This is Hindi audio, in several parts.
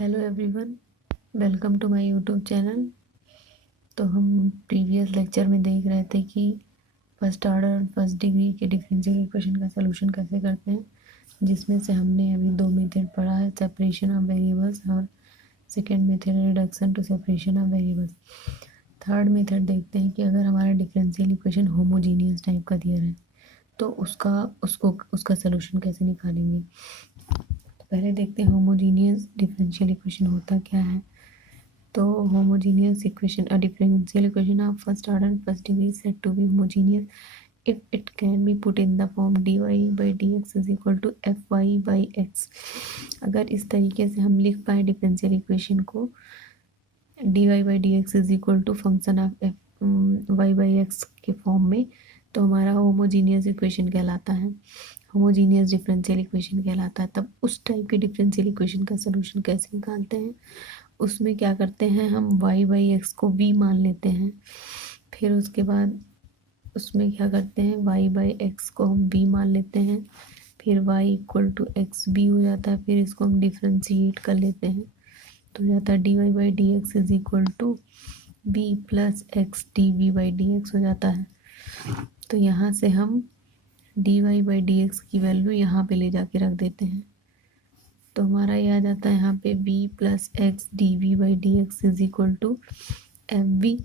Hello everyone, welcome to my YouTube channel. तो हम प्रीवियस लेक्चर में देख रहे थे कि फर्स्ट ऑर्डर फर्स्ट डिग्री के डिफरेंशियल इक्वेशन का सलूशन कैसे करते हैं, जिसमें से हमने अभी दो मेथड पढ़ा है, सेपरेशन ऑफ वेरिएबल्स और second method reduction to separation of variables. Third method देखते हैं कि अगर हमारा डिफरेंशियल इक्वेशन होमोजीनियस टाइप का दिया है तो उसका सलूशन कैसे निकालेंगे। पहले देखते हैं होमोजीनियस डिफरेंशियल इक्वेशन होता क्या है। तो homogeneous equation, a differential equation of first order first degree said to be homogeneous if it can be put in the form dy by dx is equal to fy by x। अगर इस तरीके से हम लिख पाए डिफरेंशियल इक्वेशन को dy by dx is equal to function of y by x के फॉर्म में, तो हमारा होमोजीनियस इक्वेशन कहलाता है, होमोजीनियस डिफरेंशियल इक्वेशन कहलाता है। तब उस टाइप के डिफरेंशियल इक्वेशन का सलूशन कैसे निकालते हैं, उसमें क्या करते हैं, हम y बाई एक्स को v मान लेते हैं। फिर उसके बाद उसमें क्या करते हैं, y बाई एक्स को हम v मान लेते हैं, फिर y equal to x v हो जाता है। फिर इसको हम डिफ्रेंशिएट कर लेते हैं तो हो जाता है d y by d x is equal to v plus x d v by d x हो जाता है। तो यहाँ से हम d y by d x की वैल्यू यहाँ पे ले जाके रख देते हैं, तो हमारा ये आ जाता है यहाँ पे v plus x d v by d x is equal to f v.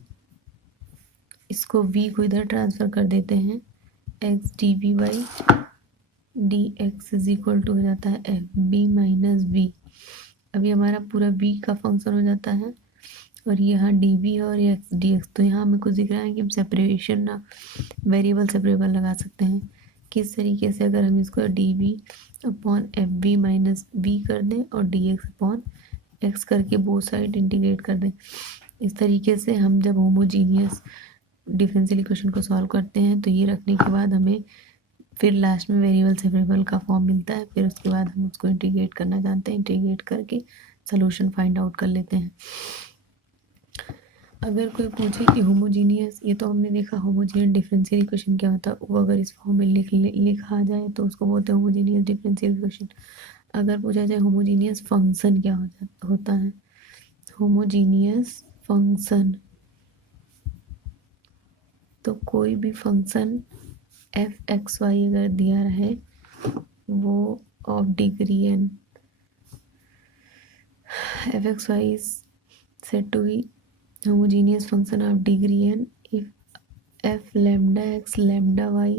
इसको v को इधर ट्रांसफ़र कर देते हैं, x d v by d x is equal to हो जाता है एफ बी माइनस वी। अभी हमारा पूरा v का फंक्शन हो जाता है और यहाँ डी वी और एक्स डी एक्स। तो यहाँ हमें कुछ दिख रहा है कि हम सेपरेशन ना वेरिएबल सेपरेबल लगा सकते हैं। किस तरीके से, अगर हम इसको d v upon f v minus v कर दें और डी एक्स अपॉन एक्स करके बोथ साइड इंटीग्रेट कर दें, इस तरीके से हम जब होमोजीनियस डिफरेंशियल इक्वेशन को सॉल्व करते हैं तो ये रखने के बाद हमें फिर लास्ट में वेरिएबल सेपरेबल का फॉर्म मिलता है। फिर उसके बाद हम उसको इंटीग्रेट करना जानते हैं, इंटीग्रेट करके सॉल्यूशन फाइंड आउट कर लेते हैं। अगर कोई पूछे कि होमोजीनियस, ये तो हमने देखा होमोजीनियस डिफरेंशियल इक्वेशन क्या होता है, वो अगर इस फॉर्म में लिखा जाए तो उसको बोलते हैं होमोजीनियस डिफरेंशियल इक्वेशन। अगर पूछा जाए होमोजीनियस फंक्शन क्या होता है, होमोजीनियस फंक्शन, तो कोई भी फंक्शन एफ एक्स वाई अगर दिया रहे वो of degree N, F x Y is said to be homogeneous function of degree N if F lambda X lambda Y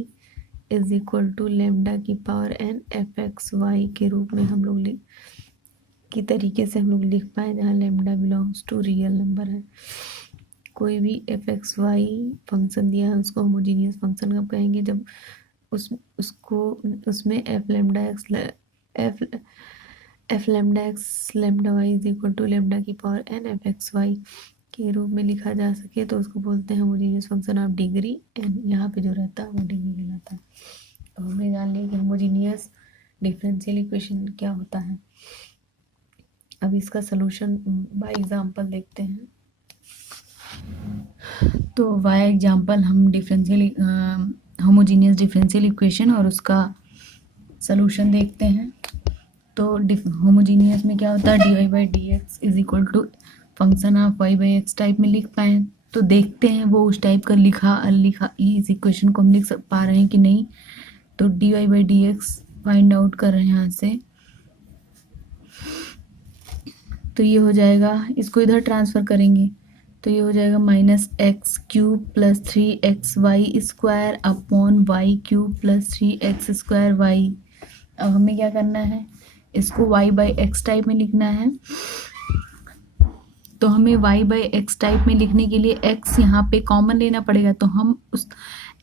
is equal to lambda की power N F x Y के रूप में हम लोग की तरीके से हम लोग लिख पाए, जहाँ lambda belongs to real number है। कोई भी एफ एक्स वाई फंक्शन दिया है उसको होमोजीनियस फंक्शन कब कहेंगे, जब उसमें F lambda X lambda Y is equal to lambda की power N F x Y के रूप में लिखा जा सके, तो उसको बोलते हैं homogeneous function of degree n. यहाँ पे जो रहता है वो डिग्री कहलाता है। तो हमने जान लिया कि होमोजीनियस डिफरेंशियल इक्वेशन क्या होता है। अब इसका सलूशन बाय एग्जांपल देखते हैं। तो बाय एग्जांपल हम होमोजीनियस डिफरेंशियल इक्वेशन और उसका सलूशन देखते हैं। तो होमोजीनियस में क्या होता है, d y by d x is equal to function of y by x type में लिख पाए, तो देखते हैं वो उस टाइप का लिखा इस इक्वेशन को हम लिख पा रहे हैं कि नहीं। तो d y by d x find out कर रहे हैं यहाँ से, तो ये हो जाएगा, इसको इधर ट्रांसफ़र करेंगे तो ये हो जाएगा minus x cube plus three x y square upon Y cube plus three x square y. अब हमें क्या करना है, इसको वाई बाई एक्स टाइप में लिखना है। तो हमें वाई बाई एक्स टाइप में लिखने के लिए एक्स यहाँ पे कॉमन लेना पड़ेगा, तो हम उस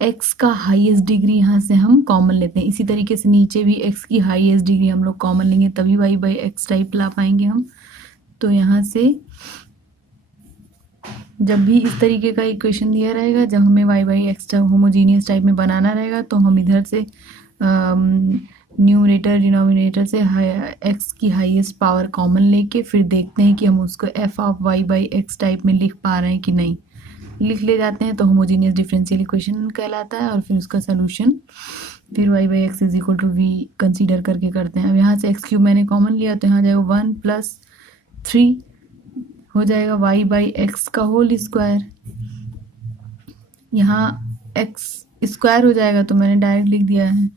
एक्स का हाईएस्ट डिग्री यहाँ से हम कॉमन लेते हैं। इसी तरीके से नीचे भी एक्स की हाईएस्ट डिग्री हम लोग कॉमन लेंगे, तभी वाई बाई एक्स टाइप ला पाएंगे हम। तो यहाँ से जब भी इस तरीके का इक्वेशन दिया रहेगा, जब हमें y by x homogeneous type में बनाना रहेगा, तो हम इधर से न्यूमरेटर डिनोमिनेटर से एक्स की हाईएस्ट पावर कॉमन लेके फिर देखते हैं कि हम उसको f of y by x type में लिख पा रहे हैं कि नहीं। लिख ले जाते हैं तो होमोजीनियस डिफरेंशियल इक्वेशन कहलाता है। और फिर उसका सलूशन फिर y by x is equal to v consider करके करते हैं। अब यहाँ से एक्स क्यूब मैंने कॉमन लिया तो यहाँ जाएगा 1 प्लस 3 हो जाएगा y बाई एक्स का होल स्क्वायर। यहाँ एक्स स्क्वायर हो जाएगा तो मैंने डायरेक्ट लिख दिया है।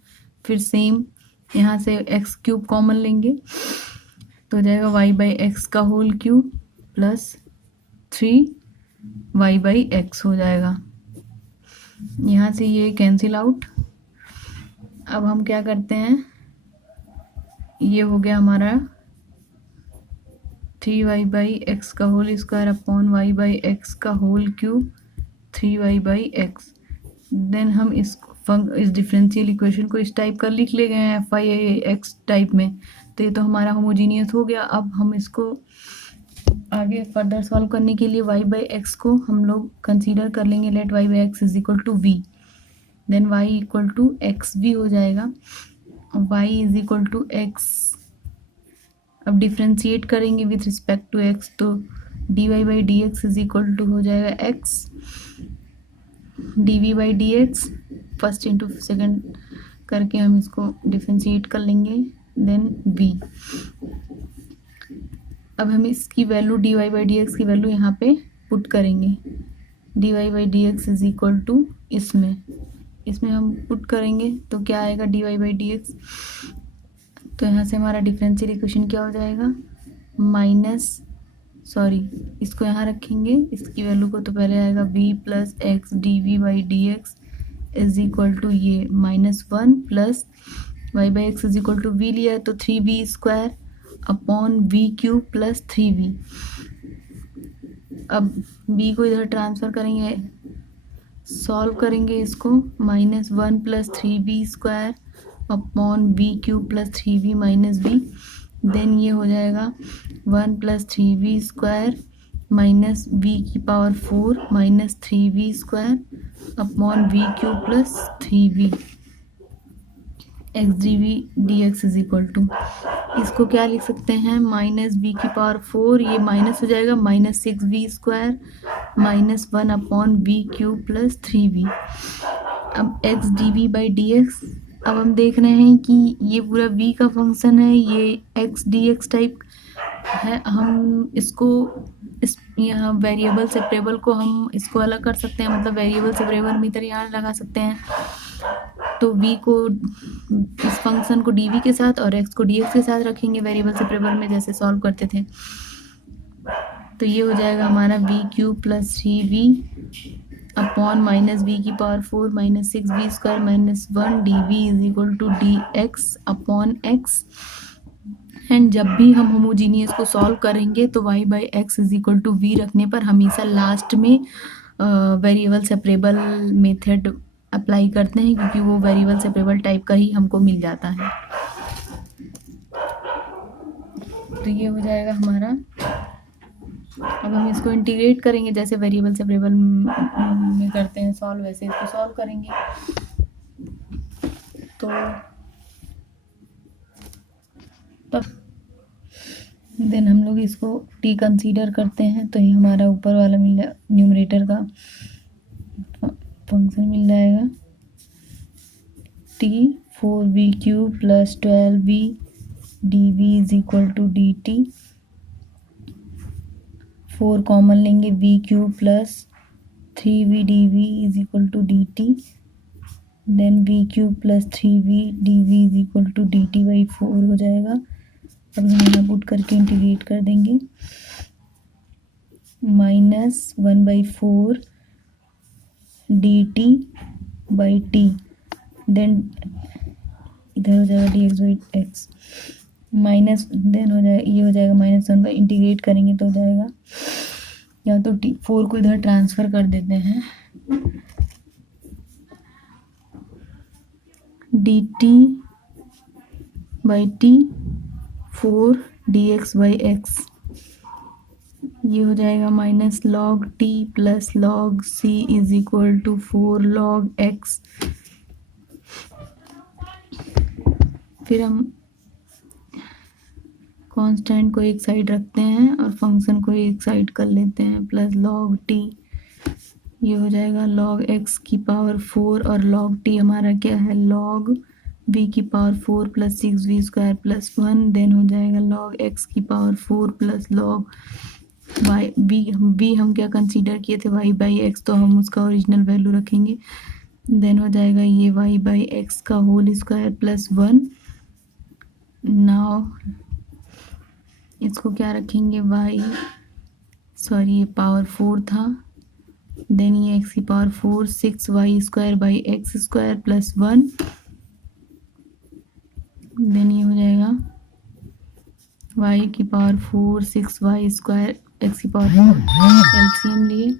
फिर सेम यहाँ से एक्स क्यूब कॉमन लेंगे तो हो जाएगा y बाई एक्स का whole cube plus 3y by x हो जाएगा। यहाँ से ये कैंसिल आउट। अब हम क्या करते हैं, ये हो गया हमारा 3y बाई एक्स का whole square upon y by x का whole cube 3y by X. Then हम इस डिफरेंशियल इक्वेशन को इस टाइप का लिख ले गए हैं f(x) टाइप में, तो ये तो हमारा होमोजीनियस हो गया। अब हम इसको आगे फर्दर सॉल्व करने के लिए y बाई एक्स को हम लोग कंसीडर कर लेंगे। Let y by x is equal to v, then y equal to x v हो जाएगा। y is equal to x, अब डिफ्रेंशिएट करेंगे विथ रिस्पेक्ट टू x, तो dy by d x is equal to हो जाएगा x dv by d x, first into second करके हम इसको डिफ्रेंशिएट कर लेंगे, देन v। अब हम इसकी value dy by d x की वैल्यू यहाँ पे पुट करेंगे। dy by d x is equal to इसमें हम पुट करेंगे तो क्या आएगा dy बाई डी एक्स, तो यहाँ से हमारा डिफरेंशियल इक्वेशन क्या हो जाएगा इसको यहाँ रखेंगे, इसकी वैल्यू को, तो पहले आएगा v plus x d v by d x is equal to ये -1 plus y by x is equal to v लिया है तो 3v square upon v cube plus 3v। अब v को इधर ट्रांसफ़र करेंगे, सॉल्व करेंगे इसको, -1 plus 3v square upon v cube plus 3v minus v, then ये हो जाएगा 1 plus 3v square minus v की power 4 minus 3v square upon v cube plus 3v x d v d x is equal to, इसको क्या लिख सकते हैं -v की पावर 4, ये माइनस हो जाएगा -6v square -1 upon v cube plus 3v। अब x d v by d x, अब हम देख रहे हैं कि ये पूरा v का फंक्शन है, ये एक्स डी एक्स टाइप है। हम इसको यहाँ वेरिएबल सेपरेबल को हम इसको अलग कर सकते हैं, मतलब वेरिएबल सेपरेबल मीटर यहाँ लगा सकते हैं। तो v को इस फंक्शन को dv के साथ और x को dx के साथ रखेंगे वेरिएबल सेपरेबल में, जैसे सॉल्व करते थे। तो ये हो जाएगा हमारा v cube plus 3v upon -v की power 4 minus 6v square minus 1 dv is equal to dx upon x। And जब भी हम होमोजीनियस को सॉल्व करेंगे तो y by x is equal to v रखने पर हमेशा लास्ट में वेरिएबल सेपरेबल मेथड अप्लाई करते हैं, क्योंकि वो वेरिएबल सेपरेबल टाइप का ही हमको मिल जाता है। तो ये हो जाएगा हमारा। अब हम इसको इंटीग्रेट करेंगे, जैसे वेरिएबल सेपरेबल में करते हैं सॉल्व, वैसे इसको सॉल्व करेंगे। तो तब देन हम लोग इसको t कंसीडर करते हैं, तो ये हमारा ऊपर वाला मिल जाए न्यूमरेटर का फंक्शन मिल जाएगा t 4v cube plus 12v dv is equal to dt। 4 common लेंगे, v cube plus 3v dv is equal to dt, then v cube plus 3v dv is equal to dt by 4 हो जाएगा। अब हम यहाँ पुट करके इंटीग्रेट कर देंगे, -1/4 dt बाई t, देन इधर हो जाएगा dx by x minus, then हो जाएगा ये हो जाएगा -1 बाई, इंटीग्रेट करेंगे तो हो जाएगा, या तो 4 को इधर ट्रांसफ़र कर देते हैं, dt by t 4 dx by x, ये हो जाएगा minus log t plus log c is equal to 4 log x। फिर हम कांस्टेंट को एक साइड रखते हैं और फंक्शन को एक साइड कर लेते हैं, प्लस log t, ये हो जाएगा log x की पावर 4 और log t हमारा क्या है log v की power 4 plus 6v² plus 1, then हो जाएगा log x की power 4 plus log y। v हम क्या कंसीडर किए थे y/x, तो हम उसका ओरिजिनल वैल्यू रखेंगे। देन हो जाएगा ये y/x का होल स्क्वायर प्लस 1। नाउ इसको क्या रखेंगे, ये पावर 4 था, देन ये x की पावर 4 6y² प्लस 1, देन ये हो जाएगा y की पावर 4 6y² x की पावर 4, एलसीएम लिए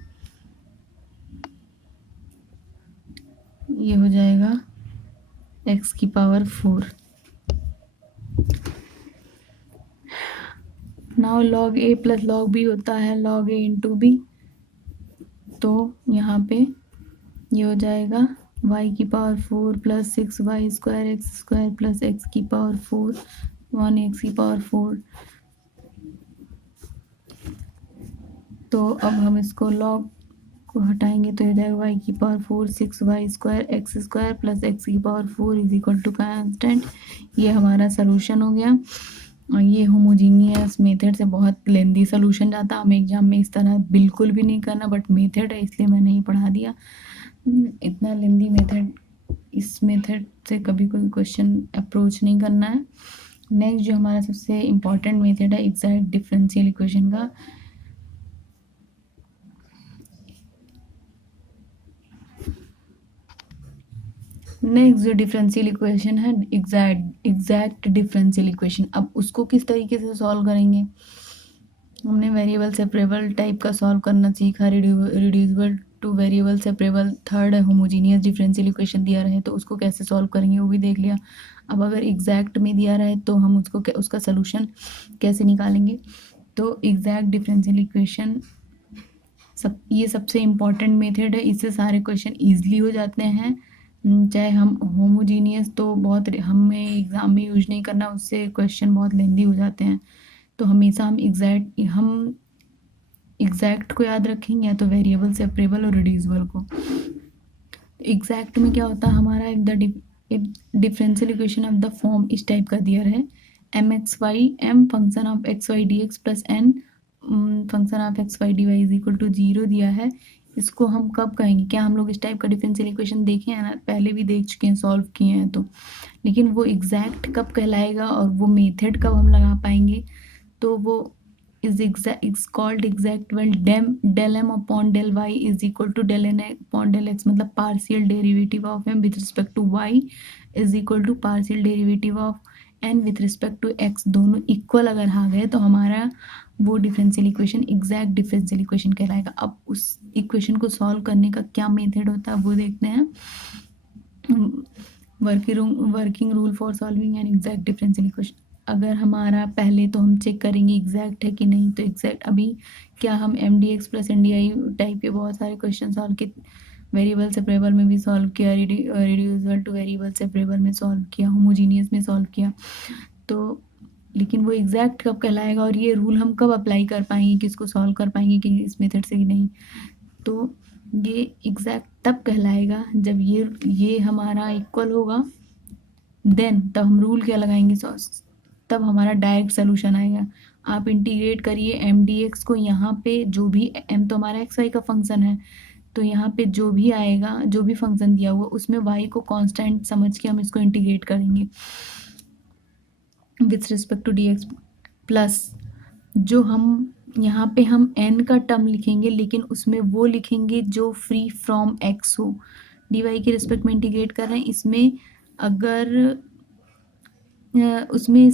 ये हो जाएगा x की power 4। Now log a plus log b होता है log a इंटू b, तो यहाँ पे ये हो जाएगा y की power 4 plus 6y² plus x की पावर 4 1 x की पावर 4। तो अब हम इसको log को हटाएंगे तो ये जाएगा y की पावर 4 6y² प्लस x की power 4 is equal to constant. ये हमारा सोल्यूशन हो गया। और ये होमोजीनियस मेथड से बहुत लेंदी सोल्यूशन जाता, हमें एग्जाम में इस तरह बिल्कुल भी नहीं करना, बट मेथड है इसलिए मैंने ही पढ़ा दिया। इतना लेंदी मेथड, इस मेथड से कभी कोई क्वेश्चन अप्रोच नहीं करना है। नेक्स्ट जो हमारा सबसे इम्पॉर्टेंट मेथड है एग्जैक्ट डिफरेंशियल इक्वेशन का। नेक्स्ट जो डिफरेंशियल इक्वेशन है एग्जैक्ट डिफरेंशियल इक्वेशन, अब उसको किस तरीके से सॉल्व करेंगे। हमने वेरिएबल सेपरेबल टाइप का सॉल्व करना सीखा, reducible two variable separable. Third है होमोजीनियस डिफरेंशियल इक्वेशन दिया रहे तो उसको कैसे सॉल्व करेंगे वो भी देख लिया। अब अगर एग्जैक्ट में दिया रहे तो हम उसका सलूशन कैसे निकालेंगे। तो एग्जैक्ट डिफरेंशियल इक्वेशन ये सबसे इम्पॉर्टेंट मेथड है, इससे सारे क्वेश्चन ईजिली हो जाते हैं। चाहे हम होमोजीनियस तो बहुत हमें एग्ज़ाम में यूज नहीं करना, उससे क्वेश्चन बहुत लेंदी हो जाते हैं। तो हमेशा हम एग्जैक्ट को याद रखेंगे, या तो वेरिएबल सेपरेबल और रिड्यूसिबल को। एग्जैक्ट में क्या होता है हमारा, differential equation of the form इस टाइप का दिया है mxy m function of xy dx plus n function of xy dy is equal to 0 दिया है। इसको हम कब कहेंगे, क्या हम लोग इस टाइप का डिफरेंशियल इक्वेशन देखे हैं ना, पहले भी देख चुके हैं, सॉल्व किए हैं तो, लेकिन वो एग्जैक्ट कब कहलाएगा और वो मेथड कब हम लगा पाएंगे। तो वो is called exact well del m upon del y is equal to del n upon del x, मतलब partial derivative of m with respect to y is equal to partial derivative of n with respect to x, दोनों इक्वल अगर आ गए तो हमारा वो differential equation exact differential equation कहलाएगा। अब उस इक्वेशन को सॉल्व करने का क्या मेथड होता है वो देखते हैं। Working rule for solving an exact differential equation. अगर हमारा पहले तो हम चेक करेंगे एग्जैक्ट है कि नहीं, तो एग्जैक्ट अभी क्या हम mdx प्लस ndi टाइप के बहुत सारे क्वेश्चन सॉल्व किए, वेरिएबल सेपरेबल में भी सॉल्व किया, रिड्यूसिबल टू वेरिएबल सेपरेबल में सॉल्व किया, होमोजीनियस में सॉल्व किया। तो लेकिन वो एग्जैक्ट कब कहलाएगा और ये रूल हम कब अप्लाई कर पाएंगे कि इसको सॉल्व कर पाएंगे कि इस मेथड से कि नहीं। तो ये एग्जैक्ट तब कहलाएगा जब ये हमारा इक्वल होगा, देन तब हम रूल क्या लगाएंगे, तब हमारा डायरेक्ट सोल्यूशन आएगा। आप इंटीग्रेट करिए mdx को, यहाँ पे जो भी m तो हमारा xy का फंक्शन है, तो यहाँ पे जो भी आएगा, जो भी फंक्शन दिया हुआ उसमें y को कांस्टेंट समझ के हम इसको इंटीग्रेट करेंगे with respect to dx, plus जो हम यहाँ पे हम n का टर्म लिखेंगे, लेकिन उसमें वो लिखेंगे जो फ्री फ्रॉम x हो। dy के रिस्पेक्ट में इंटीग्रेट कर रहे हैं, इसमें अगर उसमें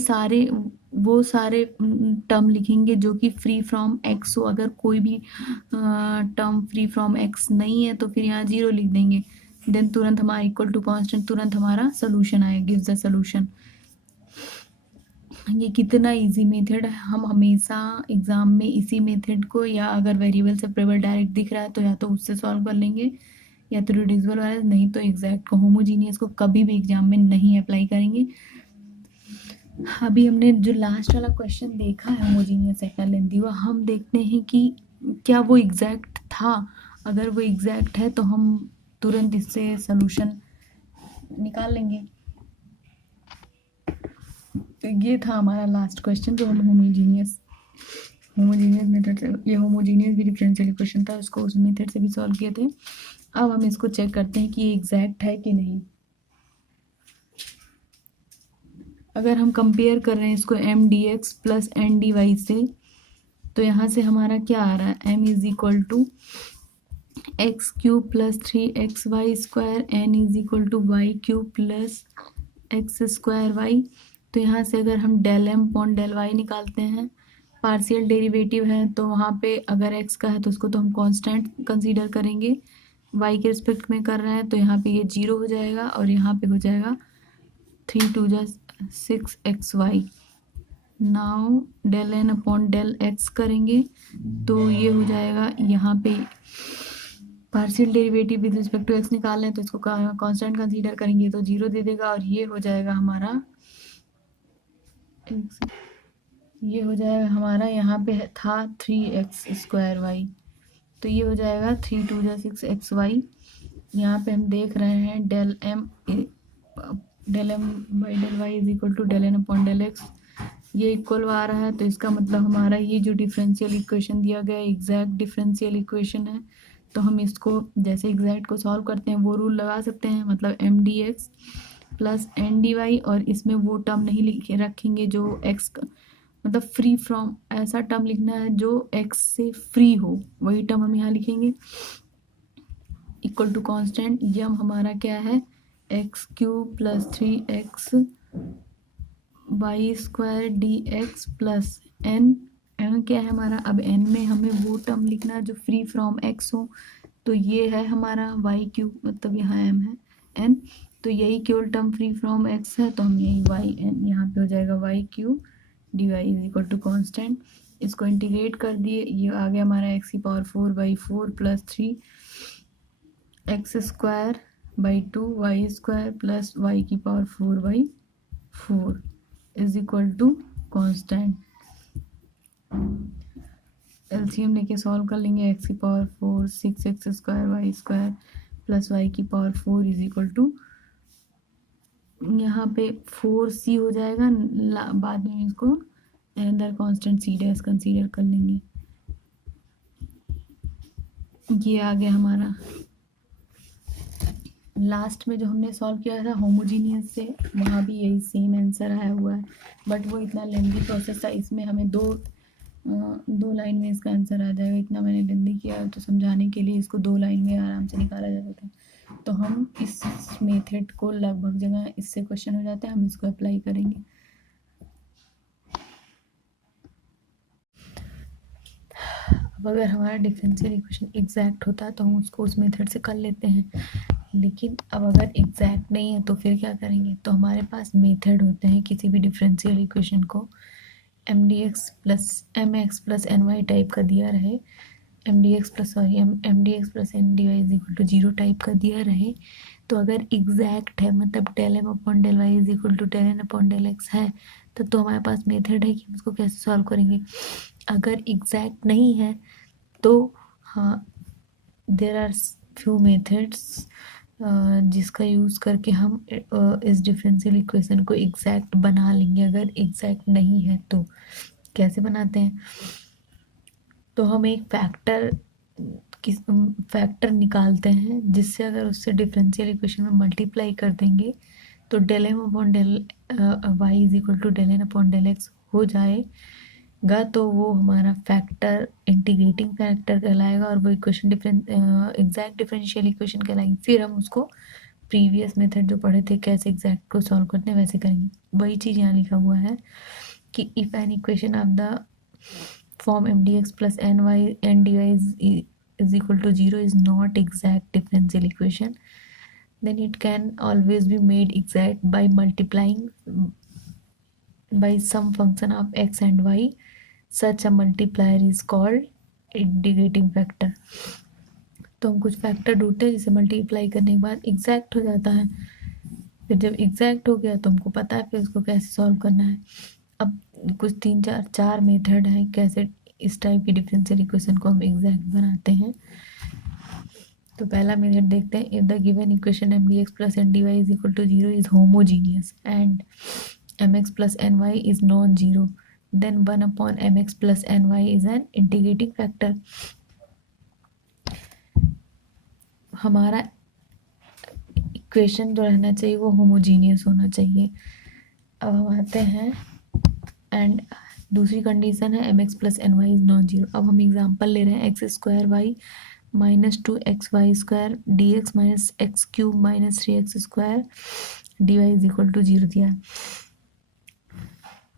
वो सारे टर्म लिखेंगे जो कि फ्री फ्रॉम x हो। अगर कोई भी टर्म फ्री फ्रॉम x नहीं है तो फिर यहाँ 0 लिख देंगे, देन तुरंत हमारा इक्वल टू कांस्टेंट, तुरंत हमारा सोल्यूशन आएगा, गिव्स द सोल्यूशन। ये कितना इजी मेथड है, हम हमेशा एग्जाम में इसी मेथड को, या अगर वेरिएबल सेपरेबल डायरेक्ट दिख रहा है तो या तो उससे सॉल्व कर लेंगे, या तो रिड्यूसिबल वाला, नहीं तो एग्जैक्ट को, होमोजीनियस को कभी भी एग्जाम में नहीं अप्लाई करेंगे। अभी हमने जो लास्ट वाला क्वेश्चन देखा है होमोजीनियस इतना लेंथी हुआ, हम देखते हैं कि क्या वो एग्जैक्ट था। अगर वो एग्जैक्ट है तो हम तुरंत इससे सोल्यूशन निकाल लेंगे। तो ये था हमारा लास्ट क्वेश्चन जो हम होमोजीनियस मेथड से, ये होमोजीनियस भी डिफरेंशियल इक्वेशन था, उसको उस मेथड से भी सॉल्व किए थे। अब हम इसको चेक करते हैं कि ये एग्जैक्ट है कि नहीं। अगर हम कंपेयर कर रहे हैं इसको m d x plus n d y से, तो यहाँ से हमारा क्या आ रहा है, m is equal to x cube plus 3xy square, n is equal to y cube plus x square y. तो यहाँ से अगर हम del m upon del y निकालते हैं, पार्शियल डेरिवेटिव है तो वहाँ पे अगर एक्स का है तो उसको तो हम कांस्टेंट कंसीडर करेंगे, वाई के रिस्पेक्ट में कर रहे हैं तो यहाँ पे ये 0 हो जाएगा और यहाँ पे हो जाएगा 3 2 जा 6xy। Now del n upon del x करेंगे तो ये हो जाएगा, यहाँ पे partial derivative with respect to x निकाल लें तो इसको कांस्टेंट कंसीडर करेंगे तो 0 दे देगा, और ये हो जाएगा हमारा ये हो जाएगा हमारा, यहाँ पे था 3x स्क्वायर वाई, तो ये हो जाएगा 3 2 जा 6xy। यहाँ पे हम देख रहे हैं del m by del y is equal to del n upon del x, ये इक्वल आ रहा है, तो इसका मतलब हमारा ये जो डिफरेंशियल इक्वेशन दिया गया है एग्जैक्ट डिफरेंशियल इक्वेशन है। तो हम इसको जैसे एग्जैक्ट को सॉल्व करते हैं वो रूल लगा सकते हैं, मतलब m d x plus n d y, और इसमें वो टर्म नहीं लिखे रखेंगे जो एक्स मतलब फ्री फ्रॉम, ऐसा टर्म लिखना है जो एक्स से फ्री हो, वही टर्म हम यहाँ लिखेंगे। इक्वल टू कांस्टेंट यम हमारा क्या है, x cube plus 3x y square d x plus n क्या है हमारा, अब एन में हमें वो टर्म लिखना है जो फ्री फ्रॉम एक्स हो, तो ये है हमारा वाई क्यूब, मतलब यहाँ एम है एन, तो यही केवल टर्म फ्री फ्रॉम एक्स है, तो हम यही वाई एन यहाँ पे हो जाएगा Y cube D Y is equal to constant. इसको इंटीग्रेट कर दिए, ये आ गया हमारा एक्स की power 4/4 plus 3x square by 2 Y square plus Y की power 4/4 is equal to constant. LCM लेके सॉल्व कर लेंगे, एक्स की power 4 6x square Y square plus Y की पावर 4 इज इक्वल टू, यहाँ पे 4c हो जाएगा, बाद में इसको another constant c dash consider कर लेंगे। ये आ गया हमारा लास्ट में जो हमने सॉल्व किया था होमोजीनियस से, वहाँ भी यही सेम आंसर आया हुआ है, बट वो इतना लेंथी प्रोसेस था, इसमें हमें दो लाइन में इसका आंसर आ जाएगा, इतना मैंने लेंथी किया तो समझाने के लिए इसको 2 लाइन में आराम से निकाला जा सकता है। तो हम इस मेथड को लगभग जगह इससे क्वेश्चन हो जाते हैं, हम इसको अप्लाई करेंगे। अब अगर हमारा डिफरेंशियल इक्वेशन एग्जैक्ट होता है तो हम उसको उस मेथड से कर लेते हैं, लेकिन अब अगर एग्जैक्ट नहीं है तो फिर क्या करेंगे, तो हमारे पास मेथड होते हैं किसी भी डिफरेंशियल इक्वेशन को m d x plus N y type का दिया रहे, m d x plus n d Y is equal to 0 type का दिया रहे, तो अगर एग्जैक्ट है मतलब del m upon del y is equal to del n upon del x है, तो हमारे पास मेथड है कि हम उसको कैसे सॉल्व करेंगे। अगर एग्जैक्ट नहीं है तो हाँ, देर आर फ्यू मेथड्स जिसका यूज़ करके हम इस डिफरेंशियल इक्वेशन को एग्जैक्ट बना लेंगे। अगर एग्जैक्ट नहीं है तो कैसे बनाते हैं, तो हम एक फैक्टर निकालते हैं जिससे अगर उससे डिफरेंशियल इक्वेशन में मल्टीप्लाई कर देंगे तो del m upon del y is equal to del n upon del x हो जाएगा, तो वो हमारा फैक्टर इंटीग्रेटिंग फैक्टर कहलाएगा और वो इक्वेशन एग्जैक्ट डिफरेंशियल इक्वेशन कहलाएगी। फिर हम उसको प्रीवियस मेथड जो पढ़े थे कैसे एग्जैक्ट को सॉल्व करते हैं वैसे करेंगे। वही चीज़ यहाँ लिखा हुआ है कि if an equation of the form m d x plus n d y is equal to 0 is not exact differential equation, then it can always be made exact by multiplying by some function of x and y. Such a multiplier is called integrating factor। तो हम कुछ फैक्टर ढूंढते हैं जिसे मल्टीप्लाई करने के बाद एग्जैक्ट हो जाता है, फिर जब एग्जैक्ट हो गया तो हमको पता है फिर उसको कैसे सॉल्व करना है। अब कुछ 3-4 मेथड हैं कैसे इस टाइप की डिफरेंशियल इक्वेशन को हम एग्जैक्ट बनाते हैं। तो पहला मेथड देखते हैं, if the given equation m d x plus n d Y is equal to 0 is homogeneous and mx plus ny is non-zero, then 1 upon mx plus ny is an integrating factor. हमारा इक्वेशन जो रहना चाहिए वो होमोजीनियस होना चाहिए. अब हम आते हैं एंड दूसरी कंडीशन है mx plus N Y is non zero. अब हम एग्जांपल ले रहे हैं x square Y minus 2xy square d x minus x cube minus 3x square d Y is equal to zero दिया.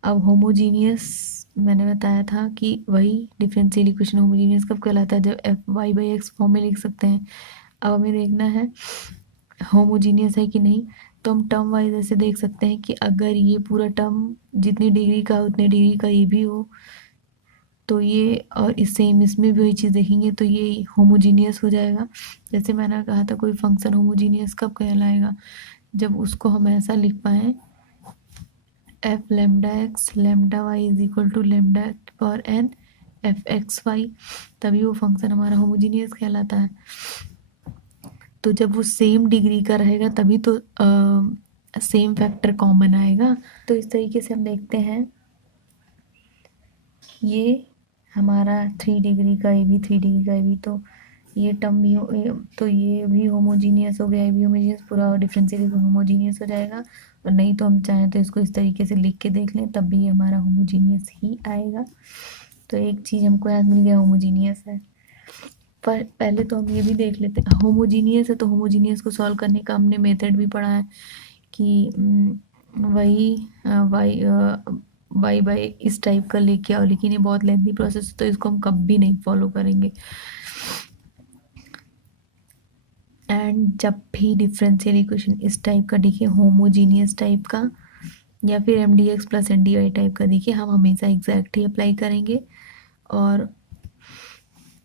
अब होमोजीनियस मैंने बताया था कि वही डिफरेंशियल इक्वेशन होमोजीनियस कब कहलाता है, जब f y by x form में लिख सकते हैं. अब हमें देखना है होमोजीनियस है कि नहीं. तो हम टर्म वाइज ऐसे देख सकते हैं कि अगर ये पूरा टर्म जितनी डिग्री का उतने डिग्री का ये भी हो तो ये, और इस सेम इसमें भी वही चीज़ देखेंगे तो ये होमोजीनियस हो जाएगा. जैसे मैंने कहा था कोई फंक्शन होमोजीनियस कब कहलाएगा, जब उसको हम ऐसा लिख पाएँ f lambda x lambda y is equal to lambda power N F x y, तभी वो फंक्शन हमारा होमोजीनियस कहलाता है. तो जब वो सेम डिग्री का रहेगा तभी तो सेम फैक्टर कॉमन आएगा. तो इस तरीके से हम देखते हैं ये हमारा 3 डिग्री का, ये भी 3 डिग्री का, ये भी, तो ये टर्म भी तो ये भी होमोजीनियस हो गया, ये भी होमोजीनियस, पूरा डिफरेंशियल होमोजीनियस हो जाएगा. और नहीं तो हम चाहें तो इसको इस तरीके से लिख के देख लें तब भी हमारा होमोजीनियस ही आएगा. तो एक चीज़ हमको याद मिल गया, होमोजीनियस है. पर पहले तो हम ये भी देख लेते हैं होमोजीनियस है तो होमोजीनियस को सॉल्व करने का हमने मेथड भी पढ़ा है कि वही वाई बाई इस टाइप का लेके आओ, लेकिन ये बहुत लेंथी प्रोसेस है तो इसको हम कभी नहीं फॉलो करेंगे. एंड जब भी डिफरेंशियल इक्वेशन इस टाइप का देखिए, होमोजीनियस टाइप का या फिर m d x plus n d y type का देखिए, हम हमेशा एग्जैक्ट ही अप्लाई करेंगे. और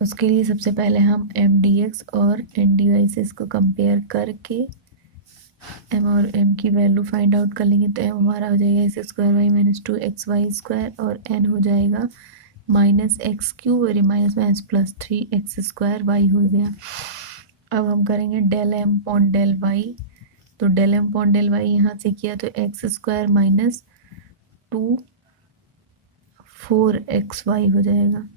उसके लिए सबसे पहले हम एम डी एक्स और एन डी वाई से इसको कंपेयर करके एम और एम की वैल्यू फाइंड आउट कर लेंगे. तो एम हमारा हो जाएगा x square Y minus 2xy square और एन हो जाएगा माइनस एक्स क्यूब और minus minus plus 3x square Y हो गया. अब हम करेंगे del M upon del Y. तो del M upon del Y यहाँ से किया तो एक्स स्क्वायर माइनस 4xy हो जाएगा.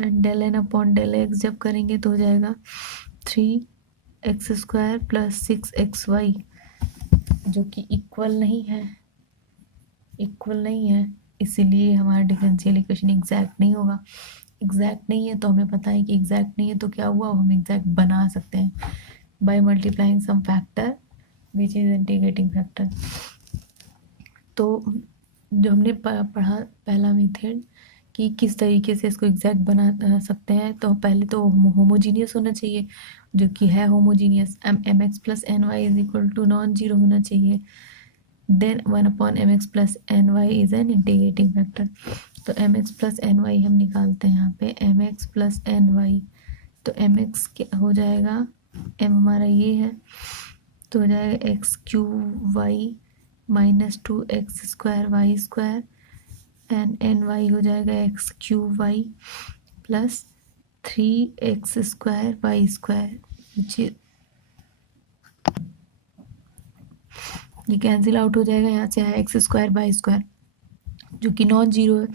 And del n upon del x जब करेंगे तो हो जाएगा 3x स्क्वायर प्लस 6xy, जो कि इक्वल नहीं है, इसीलिए हमारा डिफरेंशियल इक्वेशन एग्जैक्ट नहीं होगा. एग्जैक्ट नहीं है तो हमें पता है कि एग्जैक्ट नहीं है तो क्या हुआ, हम एग्जैक्ट बना सकते हैं by multiplying some factor which is integrating factor. तो जो हमने पढ़ा पहला मेथड कि किस तरीके से इसको एग्जैक्ट बना सकते हैं, तो पहले तो होमोजीनियस होना चाहिए, जो कि है homogeneous. M x plus N Y is equal to non zero होना चाहिए. Then 1 upon M x plus N Y is an integrating factor. तो M x plus N Y हम निकालते हैं यहाँ पे M x plus N Y. तो एम एक्स क्या हो जाएगा, एम हमारा ये है तो हो जाएगा x cube y minus 2x square Y square and n y हो जाएगा x cube y plus 3x square Y square. ये कैंसिल आउट हो जाएगा, यहाँ से आया एक्स स्क्वायर बाई स्क्वायर जो कि नॉन जीरो है.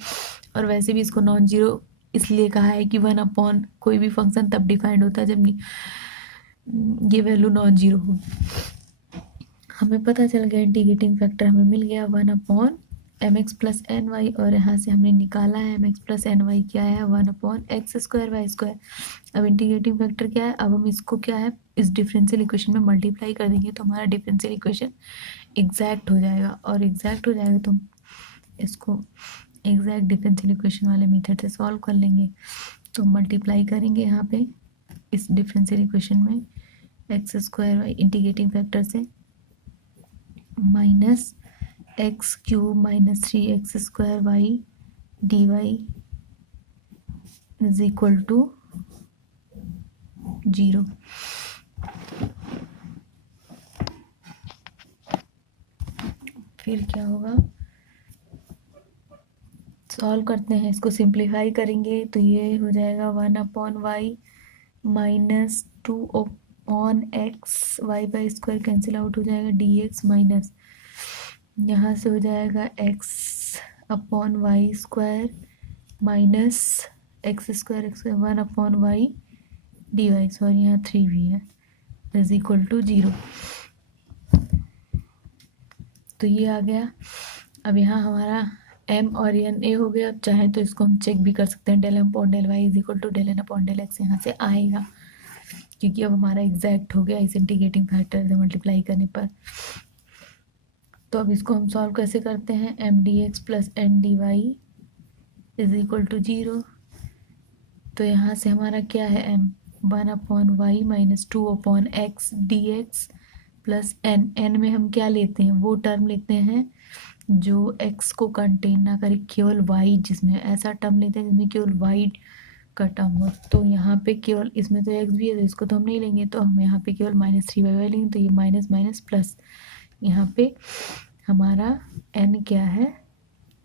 और वैसे भी इसको नॉन जीरो इसलिए कहा है कि 1 अपॉन कोई भी फंक्शन तब डिफाइंड होता है जब ये वैल्यू नॉन जीरो हो. हमें पता चल गया इंटीग्रेटिंग फैक्टर हमें मिल गया 1 upon M x plus N y, और यहाँ से हमने निकाला है m x plus N y क्या है 1 upon x square Y square. अब इंटीग्रेटिंग फैक्टर क्या है, अब हम इसको क्या है इस डिफरेंशियल इक्वेशन में मल्टीप्लाई कर देंगे तो हमारा डिफरेंशियल इक्वेशन एग्जैक्ट हो जाएगा. और एग्जैक्ट हो जाएगा तो हम इसको एग्जैक्ट डिफरेंशियल इक्वेशन वाले मेथड से सॉल्व कर लेंगे. तो मल्टीप्लाई करेंगे यहाँ पे इस डिफरेंशियल इक्वेशन में X square Y integrating factor से minus x cube minus 3x square Y D Y is equal to 0. फिर क्या होगा, सॉल्व करते हैं, इसको सिंप्लीफाई करेंगे तो ये हो जाएगा 1 upon y minus 2 upon x y by square cancel out हो जाएगा डी एक्स माइनस यहाँ से हो जाएगा x upon y square minus x square 1/y dy, sorry यहाँ 3 भी है, इज इक्वल टू 0। तो ये आ गया। अब यहाँ हमारा m और n a हो गया। अब चाहें तो इसको हम चेक भी कर सकते हैं, del m upon del y is equal to del n upon del x यहाँ से आएगा, क्योंकि अब हमारा एग्जैक्ट हो गया इस इंटीग्रेटिंग फैक्टर से मल्टीप्लाई करने पर। तो अब इसको हम सॉल्व कैसे करते हैं, m d x plus n d Y is equal to 0। तो यहाँ से हमारा क्या है, m 1/y minus 2/x dx plus n में हम क्या लेते हैं, वो टर्म लेते हैं जो x को कंटेन ना करे, केवल y, जिसमें ऐसा टर्म लेते हैं जिसमें केवल y का टर्म हो। तो यहाँ पे केवल, इसमें तो x भी है तो इसको तो हम नहीं लेंगे, तो हम यहाँ पे केवल -3/y लेंगे। तो ये माइनस माइनस प्लस, यहाँ पे हमारा n क्या है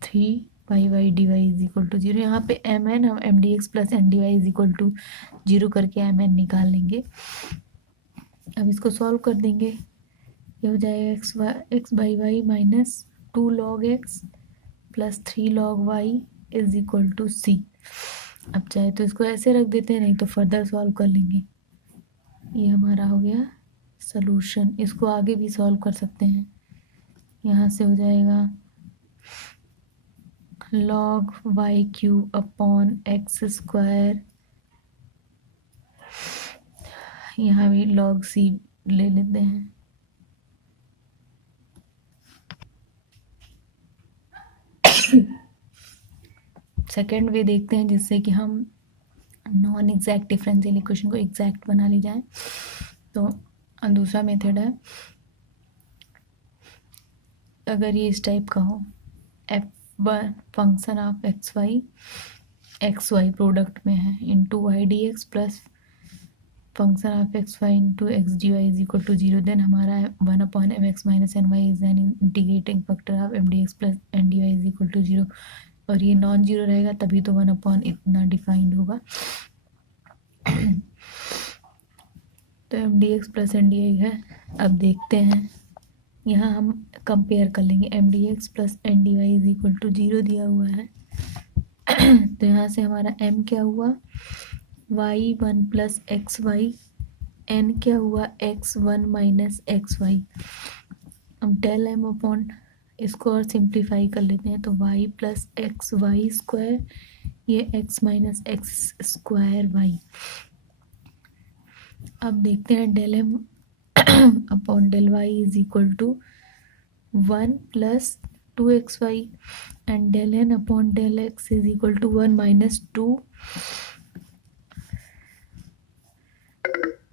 3/y dy is equal to 0। यहाँ पे mn हम mdx plus ndy is equal to 0 करके mn निकाल लेंगे। अब इसको सॉल्व कर देंगे, ये हो जाएगा x by y minus 2 log x plus 3 log y is equal to c। अब चाहे तो इसको ऐसे रख देते हैं, नहीं तो फर्दर सॉल्व कर लेंगे। ये हमारा हो गया सॉल्यूशन। इसको आगे भी सॉल्व कर सकते हैं। यहाँ से हो जाएगा log y cube upon x square, यहाँ भी log c ले लेते हैं। सेकेंड वे देखते हैं जिससे कि हम नॉन एग्जैक्ट डिफरेंशियल इक्वेशन को एग्जैक्ट बना ले जाए। तो दूसरा मेथड है, अगर ये इस टाइप का हो, f1 function of x y product में है into y d x plus function of x y into x d Y is equal to 0, then हमारा 1/mx minus n Y is an integrating factor of m d x plus n d Y is equal to 0। और ये नॉन जीरो रहेगा तभी तो 1/ इतना डिफाइंड होगा। तो m d x plus n d आई है। अब देखते हैं, यहाँ हम कंपेयर कर लेंगे, m d x plus n d Y is equal to 0 दिया हुआ है। तो यहाँ से हमारा m क्या हुआ, y1 plus x Y, n क्या हुआ x1 माइनस एक्स वाई। अब डेल m अपॉन, इसको और सिंप्लीफाई कर लेते हैं, तो y plus x y square, ये x minus x square y. अब देखते हैं del m upon del y is equal to 1 plus 2xy and del n upon del x is equal to 1 minus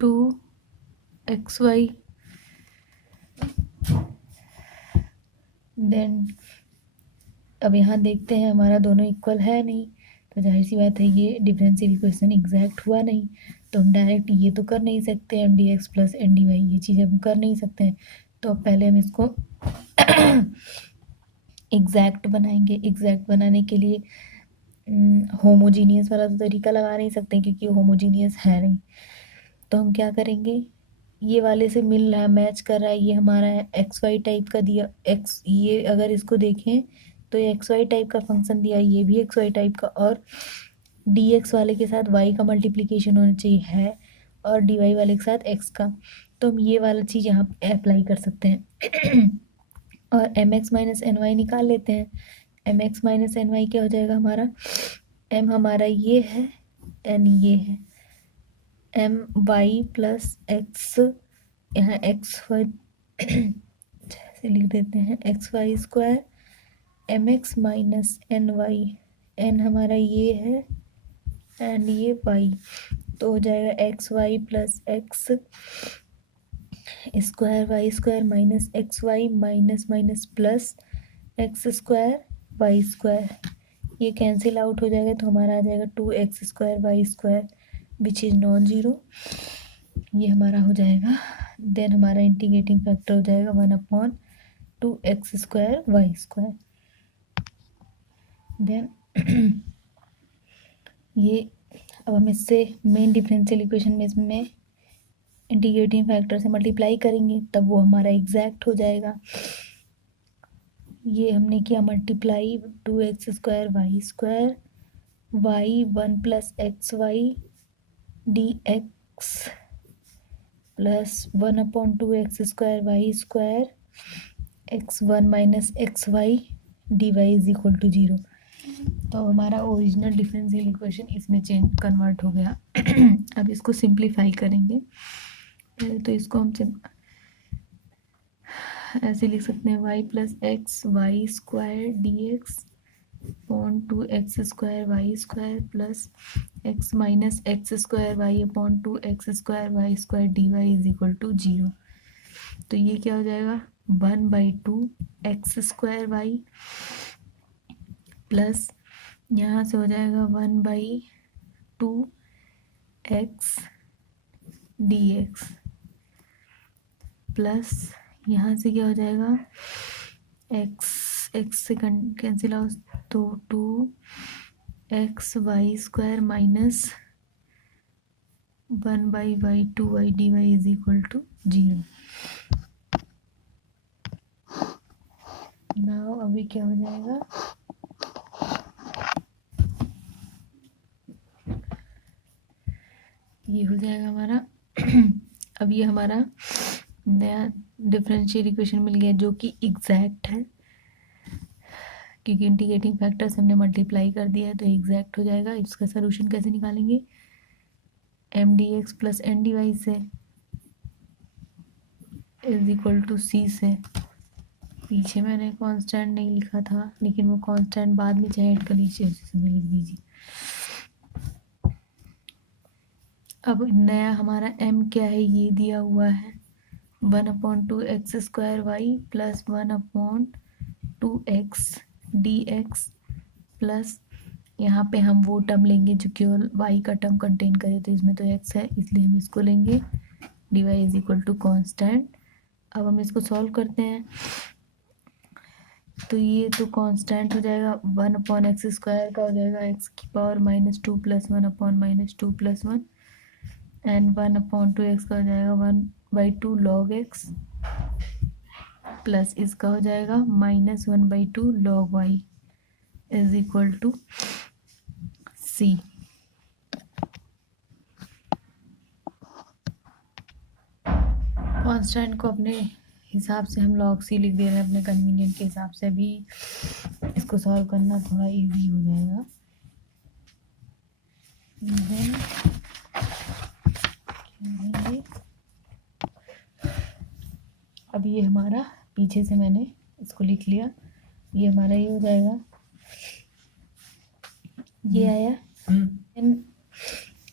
2xy। Then अब यहाँ देखते हैं, हमारा दोनों इक्वल है नहीं, तो जाहिर सी बात है ये डिफरेंशियल इक्वेशन एग्जैक्ट हुआ नहीं। तो हम डायरेक्ट ये तो कर नहीं सकते, m d x plus n d y, ये चीज़ हम कर नहीं सकते हैं। तो अब पहले हम इसको एग्जैक्ट बनाएंगे। एग्जैक्ट बनाने के लिए होमोजीनियस वाला तो तरीका लगा नहीं सकते क्योंकि होमोजीनियस है नहीं। तो हम क्या करेंगे, ये वाले से मिल रहा है, मैच कर रहा है, ये हमारा एक्स वाई टाइप का दिया एक्स, ये अगर इसको देखें तो ये एक्स वाई टाइप का फंक्शन दिया, ये भी एक्स वाई टाइप का, और डी एक्स वाले के साथ वाई का मल्टीप्लिकेशन होना चाहिए है, और डी वाई वाले के साथ एक्स का। तो हम ये वाला चीज़ यहाँ अप्लाई कर सकते हैं। और m x minus n y निकाल लेते हैं। M x minus n y क्या हो जाएगा हमारा, एम हमारा ये है, एन ये है, एम वाई प्लस एक्स, यहाँ एक्स वाई ऐसे लिख देते हैं, x y square m x minus n y, n हमारा ये है एंड ये वाई, तो हो जाएगा x y plus x square Y square minus x y minus minus plus x square Y square, ये कैंसिल आउट हो जाएगा तो हमारा आ जाएगा 2x square Y square which is non zero, ये हमारा हो जाएगा। देन हमारा इंटीग्रेटिंग फैक्टर हो जाएगा 1/2x square Y square. Then ये अब हम इससे मेन डिफरेंशियल इक्वेशन में इसमें इंटीग्रेटिंग फैक्टर से मल्टीप्लाई करेंगे, तब वो हमारा एग्जैक्ट हो जाएगा। ये हमने किया multiply 2x² y 1+xy dx plus 1/2x² x1 - xy dy is equal to 0। तो हमारा ओरिजिनल डिफरेंशियल इक्वेशन इसमें चेंज कन्वर्ट हो गया। अब इसको सिंप्लीफाई करेंगे। पहले तो इसको हम ऐसे लिख सकते हैं y+x² dx upon 2x² plus x - x² upon 2x² dy is equal to 0। तो ये क्या हो जाएगा 1/2x² प्लस यहाँ से हो जाएगा 1/2x dx प्लस यहाँ से क्या हो जाएगा x से कैंसिल आउट तो 2xy² minus 1/2y dy is equal to 0। Now अभी क्या हो जाएगा ये हो जाएगा हमारा अब ये हमारा नया डिफरेंशियल इक्वेशन मिल गया जो कि एग्जैक्ट है, क्योंकि इंटीग्रेटिंग फैक्टर से हमने मल्टीप्लाई कर दिया है तो एग्जैक्ट हो जाएगा। इसका सलूशन कैसे निकालेंगे mdx प्लस ndy से इज इक्वल टू c से। पीछे मैंने कांस्टेंट नहीं लिखा था लेकिन वो कांस्टेंट बाद में चाहे ऐड कर लीजिए, उसी में लिख दीजिए। अब नया हमारा m क्या है ये दिया हुआ है 1/2x² plus 1/2x dx plus यहाँ पे हम वो टर्म लेंगे जो केवल y का टर्म कंटेन करे, तो इसमें तो x है इसलिए हम इसको लेंगे dy is equal to constant. अब हम इसको सॉल्व करते हैं तो ये तो कांस्टेंट हो जाएगा 1/x² का हो जाएगा x⁻² plus 1/−2 plus 1 and 1/2x का हो जाएगा 1/2 log x प्लस इसका हो जाएगा -1/2 log y is equal to c। Constant को अपने हिसाब से हम log c लिख दे रहे हैं अपने कन्वीनियंट के हिसाब से। अभी इसको सॉल्व करना थोड़ा इजी हो जाएगा। अब ये हमारा पीछे से मैंने इसको लिख लिया, ये हमारा ये हो जाएगा, ये आया।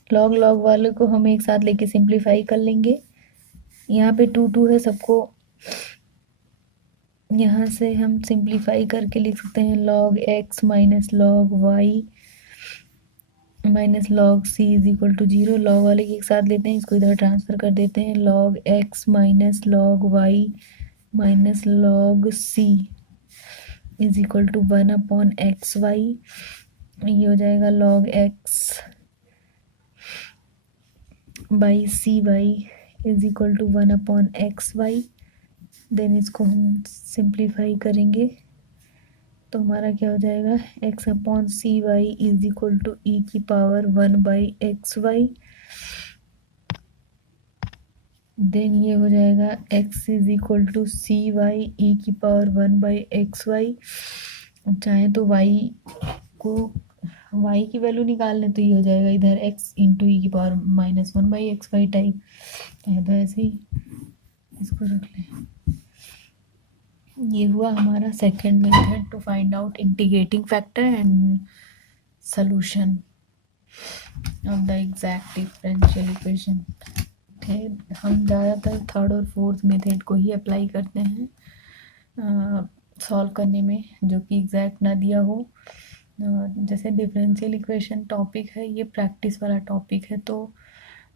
log वाले को हम एक साथ लेके सिंप्लीफाई कर लेंगे। यहाँ पे 2 है सबको, यहाँ से हम सिंप्लीफाई करके लिख सकते हैं log x minus log y minus log c is equal to 0। log वाले के एक साथ लेते हैं, इसको इधर ट्रांसफर कर देते हैं log x minus log y minus log c is equal to 1/xy। ये हो जाएगा log x by cy is equal to 1/xy। Then इसको हम सिंप्लीफाई करेंगे तो हमारा क्या हो जाएगा x/cy is equal to e⁻1/xy। Then ये हो जाएगा x is equal to cy e⁻1/xy। चाहे तो y की वैल्यू निकाल लें तो ये हो जाएगा इधर x इंटू e⁻−1/xy टाइप, तो ऐसे ही इसको रख लें। ये हुआ हमारा second method to find out integrating factor and solution of the exact differential equation. हम ज़्यादातर थर्ड और फोर्थ मेथड को ही अप्लाई करते हैं सॉल्व करने में, जो कि एग्जैक्ट ना दिया हो। जैसे डिफरेंशियल इक्वेशन टॉपिक है, ये प्रैक्टिस वाला टॉपिक है, तो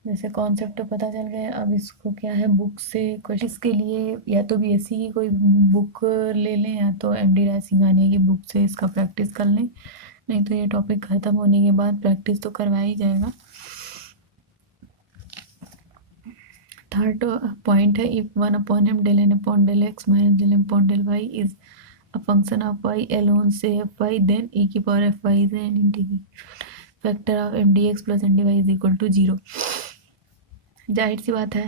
जैसे कॉन्सेप्ट तो पता चल गया। अब इसको क्या है बुक से क्वेश्चन के लिए या तो बीएससी की कोई बुक ले लें या तो एमडी राय सिंघानिया की बुक से इसका प्रैक्टिस कर लें, नहीं तो ये टॉपिक ख़त्म होने के बाद प्रैक्टिस तो करवाया ही जाएगा। थर्ड पॉइंट है if 1/m del n upon del x minus del m upon del y is a function of y alone say fy then e की power fy is an integral factor of mdx plus ndy is equal to 0। जाहिर सी बात है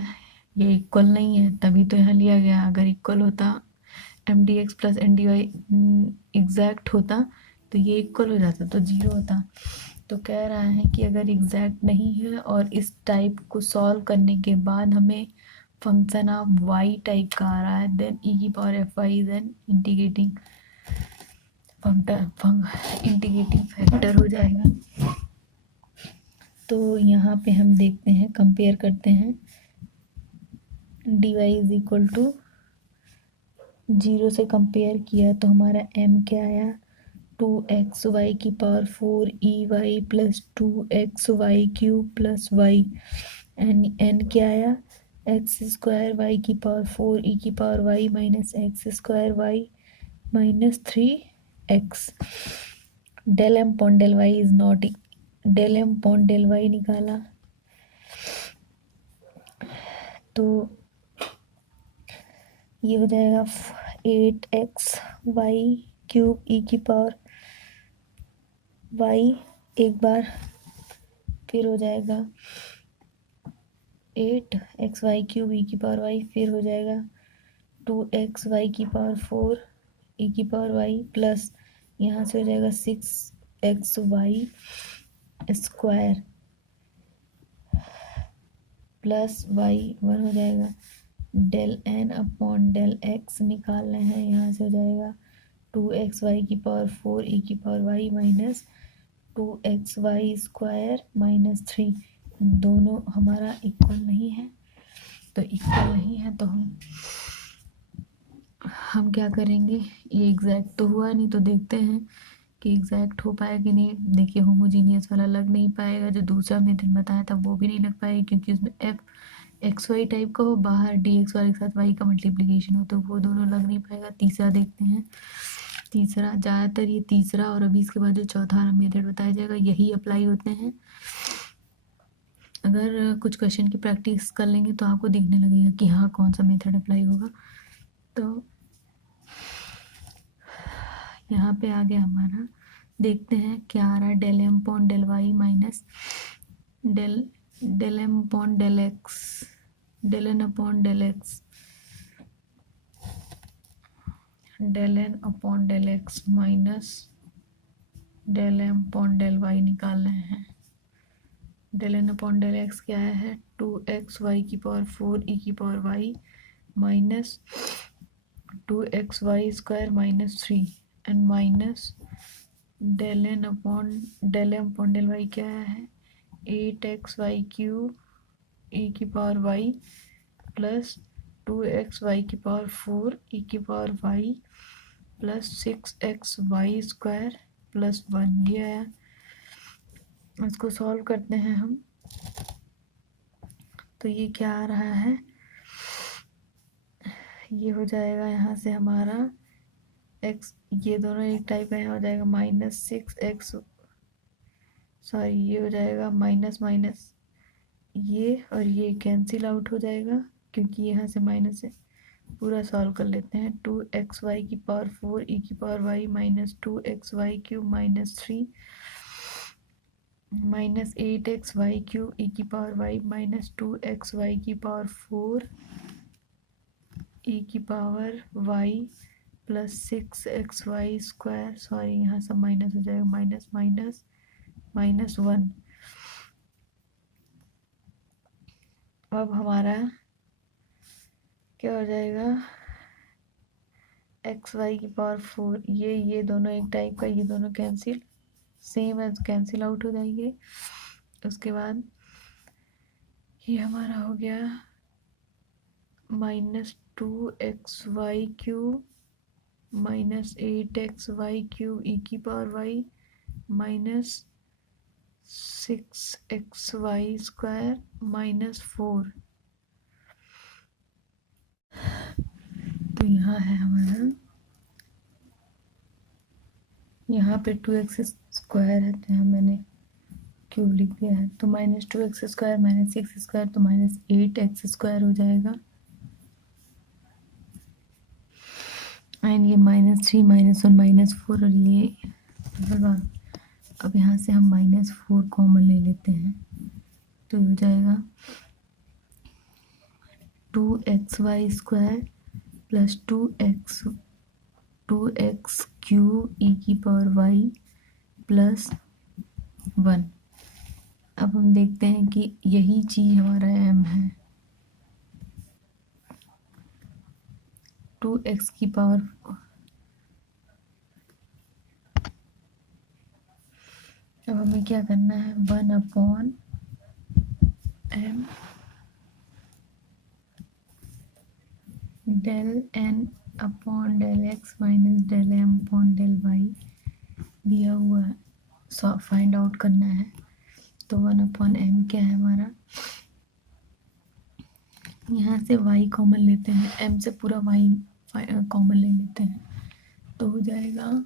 ये इक्वल नहीं है तभी तो यहाँ लिया गया। अगर इक्वल होता mdx प्लस ndy एग्जैक्ट होता तो ये इक्वल हो जाता तो 0 होता। तो कह रहा है कि अगर एग्जैक्ट नहीं है और इस टाइप को सॉल्व करने के बाद हमें फंक्शन ऑफ वाई टाइप का आ रहा है देन ई की power f y is an integrating factor हो जाएगा। तो यहाँ पे हम देखते हैं कंपेयर करते हैं d Y is equal to 0 से कंपेयर किया तो हमारा m क्या आया 2xy की power 4 plus 2xy³ plus y and n क्या आया x² y की पावर 4 की power y minus x² y minus 3x। Del m upon del y is not del m upon del y निकाला तो ये हो जाएगा 8xy³ e की पावर y एक बार फिर हो जाएगा 8xy³ e की पावर y फिर हो जाएगा 2xy की पावर 4 e की पावर y प्लस यहाँ से हो जाएगा 6xy² प्लस y 1 हो जाएगा। Del n upon del x निकाल रहे हैं यहाँ से हो जाएगा 2xy की पावर 4 e की power y minus 2xy² minus 3। दोनों हमारा इक्वल नहीं है तो इक्वल नहीं है तो हम क्या करेंगे ये एग्जैक्ट तो हुआ नहीं तो देखते हैं कि एग्जैक्ट हो पाएगा कि नहीं। देखिए होमोजीनियस वाला लग नहीं पाएगा जो दूसरा मेथड बताया था वो भी नहीं लग पाएगा क्योंकि उसमें एफ एक्स वाई टाइप का हो बाहर डी एक्स वाले के साथ वाई का मल्टीप्लिकेशन हो तो वो दोनों लग नहीं पाएगा। तीसरा देखते हैं। तीसरा ज़्यादातर ये तीसरा और अभी इसके बाद जो चौथा मेथड बताया जाएगा यही अप्लाई होते हैं। अगर कुछ क्वेश्चन की प्रैक्टिस कर लेंगे तो आपको दिखने लगेगा कि हाँ कौन सा मेथड अप्लाई होगा। तो यहाँ पे आ गया हमारा देखते हैं क्या आ रहा है del M upon del y minus del m upon del x del n upon del x del n upon del x minus del m upon del y निकाल रहे हैं। Del n upon del x क्या है 2xy की पावर 4 e की power y minus 2xy² minus 3 and minus del n upon del m upon del y क्या है 8xy³ e की पावर y प्लस 2xy की पावर 4 e की power y plus 6xy² plus 1 ये आया। इसको सॉल्व करते हैं हम तो ये क्या आ रहा है ये हो जाएगा यहाँ से हमारा x ये दोनों एक टाइप का यहाँ हो जाएगा माइनस 6x सॉरी ये हो जाएगा माइनस माइनस ये और ये कैंसिल आउट हो जाएगा क्योंकि यहाँ से माइनस है। पूरा सॉल्व कर लेते हैं 2xy की पावर 4 e की power y minus 2xy³ minus 3 minus 8xy³ e की पावर y माइनस 2xy की पावर 4 e की power y plus 6xy² sorry यहाँ सब माइनस हो जाएगा माइनस माइनस माइनस 1। अब हमारा क्या हो जाएगा xy की पावर 4 ये दोनों एक टाइप का ये दोनों cancel same as cancel out हो जाएंगे। उसके बाद ये हमारा हो गया minus 2xy³ minus 8xy³ e की power y minus 6xy² minus 4। तो यहाँ है हमारा यहाँ पे 2x² है तो यहाँ मैंने क्यूब लिख दिया है तो माइनस 2x² माइनस 6² तो माइनस 8x² हो जाएगा। एंड ये -3 -1 -4 और ये अब यहाँ से हम -4 कॉमन ले लेते हैं तो हो जाएगा 2xy² plus 2x³ e⁻y plus 1। अब हम देखते हैं कि यही चीज़ हमारा m है 2x की पावर। अब हमें क्या करना है 1/m del n upon del x minus del m upon del y दिया हुआ है, फाइंड आउट करना है। तो 1/m क्या है हमारा, यहाँ से y कॉमन लेते हैं, m से पूरा y कॉमन ले लेते हैं तो हो जाएगा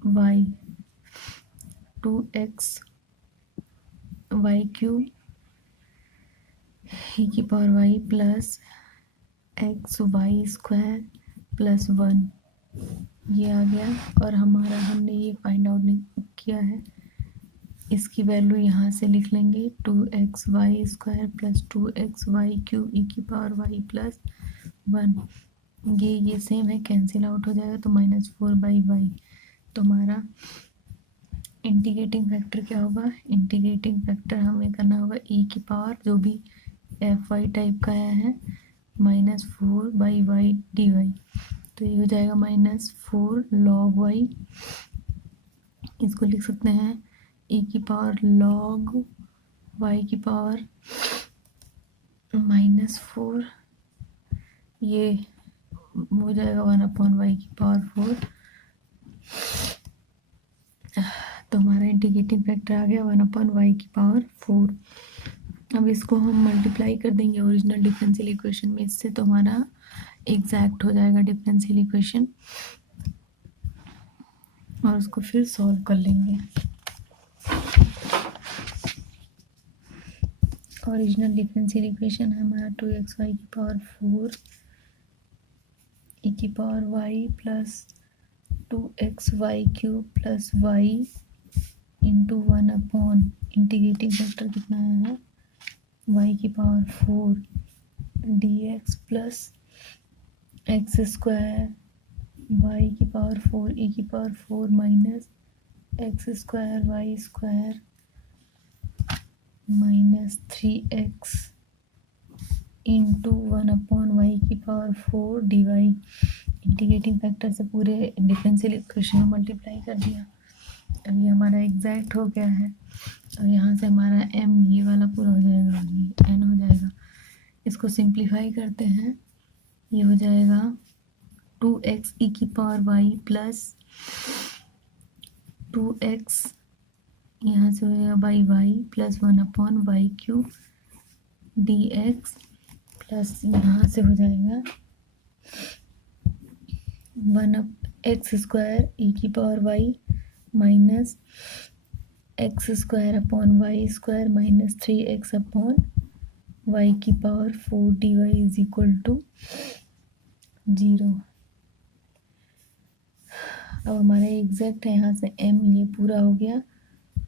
y 2x y³ e⁻y plus xy² plus 1 ये आ गया। और हमने ये फाइंड आउट नहीं किया है, इसकी वैल्यू यहाँ से लिख लेंगे 2xy² plus 2xy³ e⁻y plus 1। ये सेम है, कैंसिल आउट हो जाएगा तो -4/y। तो हमारा इंटीग्रेटिंग फैक्टर क्या होगा, इंटीग्रेटिंग फैक्टर हमें करना होगा e⁻, जो भी fy टाइप का आया है, -4/y dy। तो ये हो जाएगा -4 log y, इसको लिख सकते हैं e⁻log y की पावर -4, ये हो जाएगा 1/y की पावर 4। तो हमारा इंटीग्रेटिंग फैक्टर आ गया 1/y की पावर 4। अब इसको हम मल्टीप्लाई कर देंगे ओरिजिनल डिफरेंशियल इक्वेशन में, इससे तो हमारा एग्जैक्ट हो जाएगा डिफरेंशियल इक्वेशन, और उसको फिर सॉल्व कर लेंगे। ओरिजिनल डिफरेंशियल इक्वेशन है हमारा 2xy की power 4 e⁻y plus 2xy³ plus y into 1/, integrating factor कितना है y की power 4 dx plus x² y की power 4 e⁻4 minus x² y² minus 3x into 1/y की पावर 4 dy। इंटीग्रेटिंग फैक्टर से पूरे डिफरेंशियल इक्वेशन में मल्टीप्लाई कर दिया। अब ये हमारा एग्जैक्ट हो गया है, और यहाँ से हमारा m ये वाला पूरा हो जाएगा, ये n हो जाएगा। इसको सिंप्लीफाई करते हैं, ये हो जाएगा 2x e⁻y प्लस 2x यहाँ से हो जाएगा y plus 1/y³ dx plus यहाँ से हो जाएगा 1x² e⁻y minus x² minus 3x/y की power 4 dy is equal to 0। अब हमारा एग्जैक्ट है, यहाँ से m ये पूरा हो गया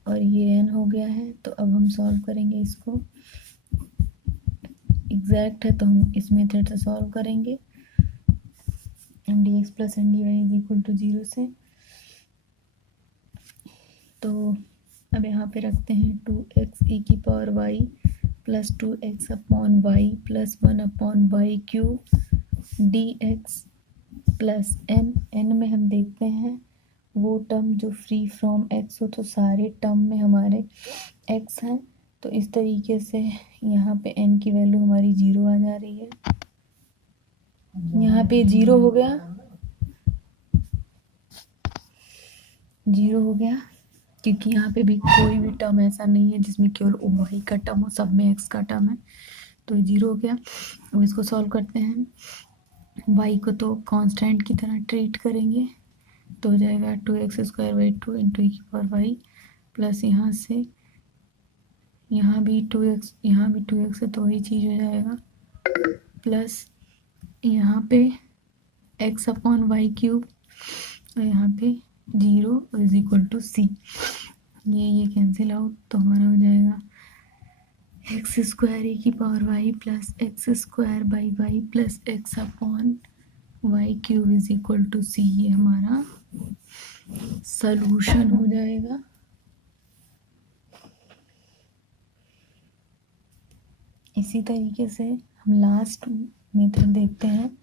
और ये n हो गया है। तो अब हम सॉल्व करेंगे इसको, एग्जैक्ट है तो हम इस मेथड से सॉल्व करेंगे, mdx plus ndy is equal to 0 से। तो अब यहाँ पे रखते हैं 2x e⁻y plus 2x/y plus 1/y³ dx plus n में हम देखते हैं वो टर्म जो फ्री फ्रॉम x हो, तो सारे टर्म में हमारे x हैं, तो इस तरीके से यहाँ पे n की वैल्यू हमारी 0 आ जा रही है। यहाँ पे 0 हो गया, 0 हो गया क्योंकि यहाँ पे भी कोई भी टर्म ऐसा नहीं है जिसमें केवल y का टर्म हो, सब में x का टर्म है, तो 0 हो गया। अब इसको सॉल्व करते हैं, y को तो कांस्टेंट की तरह ट्रीट करेंगे, तो हो जाएगा 2x² 2 इंटू e⁻y प्लस यहाँ से यहाँ भी 2x है तो वही चीज़ हो जाएगा, प्लस यहाँ पे एक्स अपॉन वाई क्यूब और यहाँ पे 0 इज इक्वल टू सी। ये कैंसिल आउट, तो हमारा हो जाएगा एक्स स्क्वायर ए की power Y plus x square by Y plus X upon Y cube is equal to C. ये हमारा सलूशन हो जाएगा। इसी तरीके से हम लास्ट मेथड देखते हैं।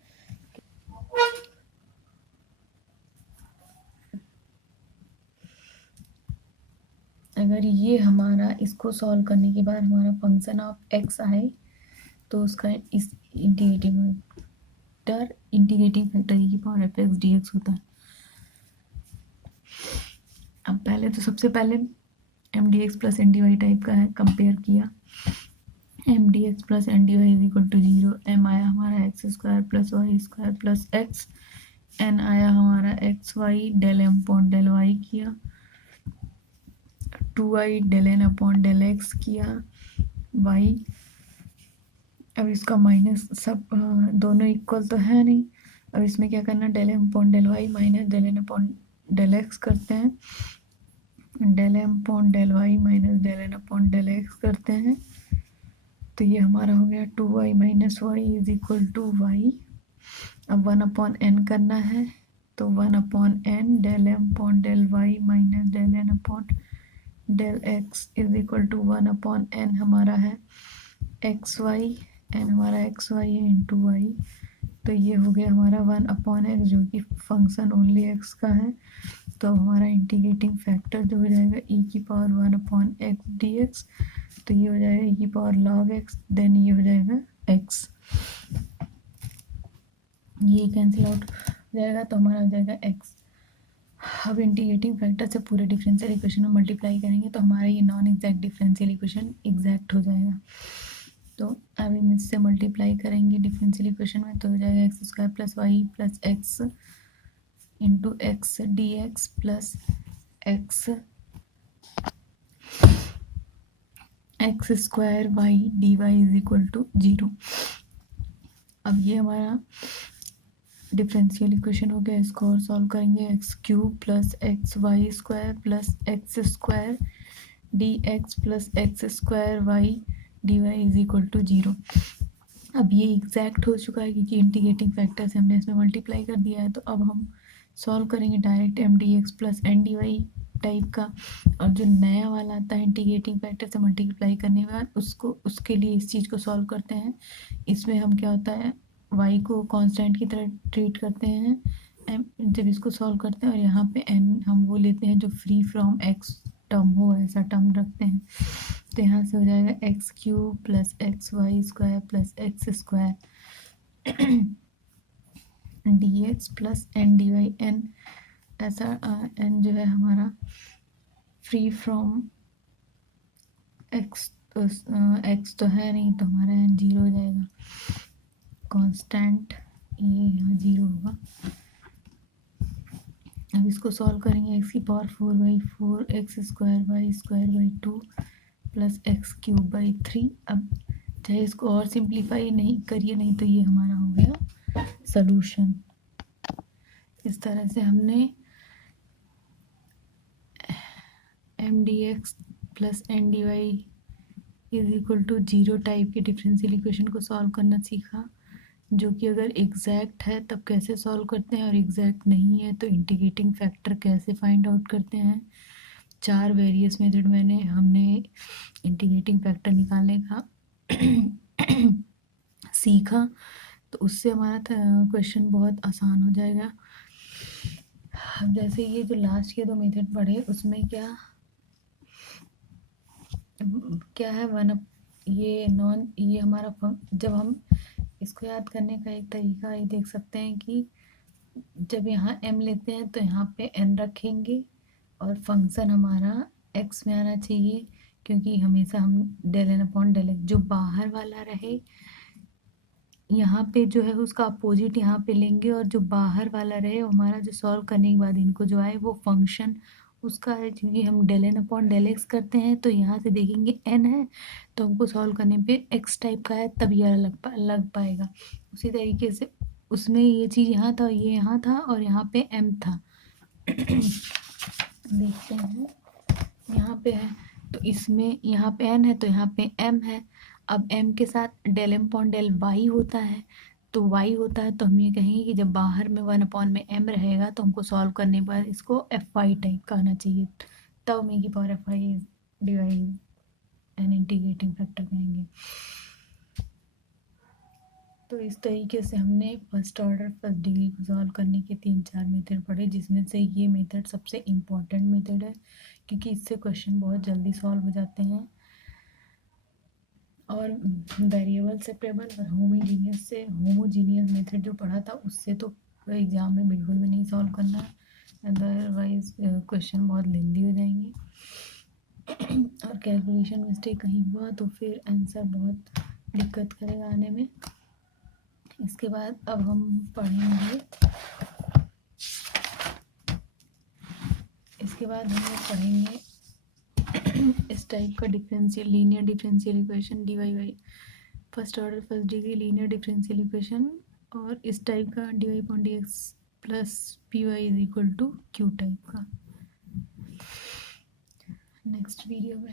अगर ये हमारा इसको सॉल्व करने के बाद हमारा फंक्शन ऑफ एक्स आए तो उसका इस इंटीग्रेटिंग फैक्टर की power f x d x होता है। अब पहले तो सबसे पहले m d x plus n d y type का है, कंपेयर किया। M d x plus n d Y is equal to 0। M आया हमारा x square plus y square plus x. N आया हमारा x y, del m upon del y किया। 2y del n upon del x किया y। अब इसका माइनस, सब दोनों इक्वल तो है नहीं। अब इसमें क्या करना, del m upon del y minus del n upon del x करते हैं। Del m upon del y minus del n upon del x करते हैं, तो ये हमारा हो गया 2y minus y is equal to y. अब 1 अपॉन एन करना है, तो 1 upon n del m upon del y minus del n upon del x is equal to 1 upon n हमारा है एक्स वाई, एन हमारा एक्स वाई है इंटू वाई। तो ये हो गया हमारा 1 अपॉन एक्स, जो कि फंक्शन ओनली एक्स का है। तो अब हमारा इंटीग्रेटिंग फैक्टर जो हो जाएगा e की power 1 upon x d x. तो ये हो जाएगा e की पावर लॉग एक्स, देन ये हो जाएगा x। ये कैंसिल आउट हो जाएगा, तो हमारा हो जाएगा x। अब इंटीग्रेटिंग फैक्टर से पूरे डिफरेंशियल इक्वेशन में मल्टीप्लाई करेंगे तो हमारा ये non exact differential equation exact हो जाएगा। तो अब हम इससे मल्टीप्लाई करेंगे डिफरेंशियल इक्वेशन में, तो हो जाएगा x square plus y plus x into x d x plus x square Y D Y is equal to 0। अब ये हमारा डिफरेंशियल इक्वेशन हो गया। इसको और सॉल्व करेंगे, x cube plus x y square plus x square d x plus x square Y D Y is equal to 0। अब ये एग्जैक्ट हो चुका है क्योंकि इंटीग्रेटिंग फैक्टर से हमने इसमें मल्टीप्लाई कर दिया है। तो अब हम सॉल्व करेंगे direct m d x plus n d y type का, और जो नया वाला आता है इंटीग्रेटिंग फैक्टर से मल्टीप्लाई करने के बाद उसके लिए इस चीज़ को सॉल्व करते हैं। इसमें हम क्या होता है, y को कांस्टेंट की तरह ट्रीट करते हैं जब इसको सॉल्व करते हैं, और यहाँ पे n हम वो लेते हैं जो फ्री फ्रॉम x टर्म हो, ऐसा टर्म रखते हैं। तो यहाँ से हो जाएगा x cube plus x y square plus x square d x plus n d y. N ऐसा एन जो है हमारा फ्री फ्रॉम एक्स, एक्स तो है नहीं, तो हमारा एन 0 हो जाएगा। कांस्टेंट ये यहाँ 0 होगा। अब इसको सॉल्व करेंगे, एक्स की power 4/4 x square by 2 plus x cube by 3। अब चाहे इसको और सिंप्लीफाई नहीं करिए, नहीं तो ये हमारा हो गया सलूशन। इस तरह से हमने m d x plus n d Y is equal to 0 type के डिफरेंशियल इक्वेशन को सॉल्व करना सीखा, जो कि अगर एग्जैक्ट है तब कैसे सॉल्व करते हैं और एग्जैक्ट नहीं है तो इंटीग्रेटिंग फैक्टर कैसे फाइंड आउट करते हैं। 4 वेरियस मेथड हमने इंटीग्रेटिंग फैक्टर निकालने का सीखा, तो उससे हमारा क्वेश्चन बहुत आसान हो जाएगा। अब जैसे ये जो लास्ट के 2 मेथड पढ़े उसमें क्या है ये हमारा जब हम इसको याद करने का एक तरीका ये देख सकते हैं कि जब यहाँ m लेते हैं तो यहाँ पे n रखेंगे और फंक्शन हमारा x में आना चाहिए, क्योंकि हमेशा हम del n upon del x जो बाहर वाला रहे यहाँ पे जो है उसका अपोजिट यहाँ पे लेंगे, और जो बाहर वाला रहे हमारा जो सॉल्व करने के बाद इनको जो आए वो फंक्शन उसका है। क्योंकि हम del n upon del x करते हैं तो यहाँ से देखेंगे n है तो हमको सॉल्व करने पे x टाइप का है तब यह लग पाएगा। उसी तरीके से उसमें ये चीज़ यहाँ था, ये यहाँ था और यहाँ पे m था। देखते हैं यहाँ पे है, तो इसमें यहाँ पे n है तो यहाँ पे m है। अब m के साथ del m upon del y होता है, तो y होता है, तो हम ये कहेंगे कि जब बाहर में 1 में m रहेगा तो हमको सॉल्व करने पर इसको fy टाइप का आना चाहिए, तब हम की power fy divide an integrating factor कहेंगे। तो इस तरीके से हमने फर्स्ट ऑर्डर फर्स्ट डिग्री को सॉल्व करने के 3-4 मेथड पढ़े, जिसमें से ये मेथड सबसे इम्पॉर्टेंट मेथड है क्योंकि इससे क्वेश्चन बहुत जल्दी सॉल्व हो जाते हैं। और वेरिएबल सेपरेबल और होमोजीनियस मेथड जो पढ़ा था उससे तो एग्ज़ाम में बिल्कुल भी नहीं सॉल्व करना है, अदरवाइज क्वेश्चन बहुत लेंदी हो जाएंगे और कैलकुलेशन मिस्टेक कहीं हुआ तो फिर आंसर बहुत दिक्कत करेगा आने में। इसके बाद अब हम पढ़ेंगे इस टाइप का differential linear differential equation d y by first order first degree linear differential equation, और इस टाइप का d y upon d x plus p y is equal to q type का। नेक्स्ट वीडियो में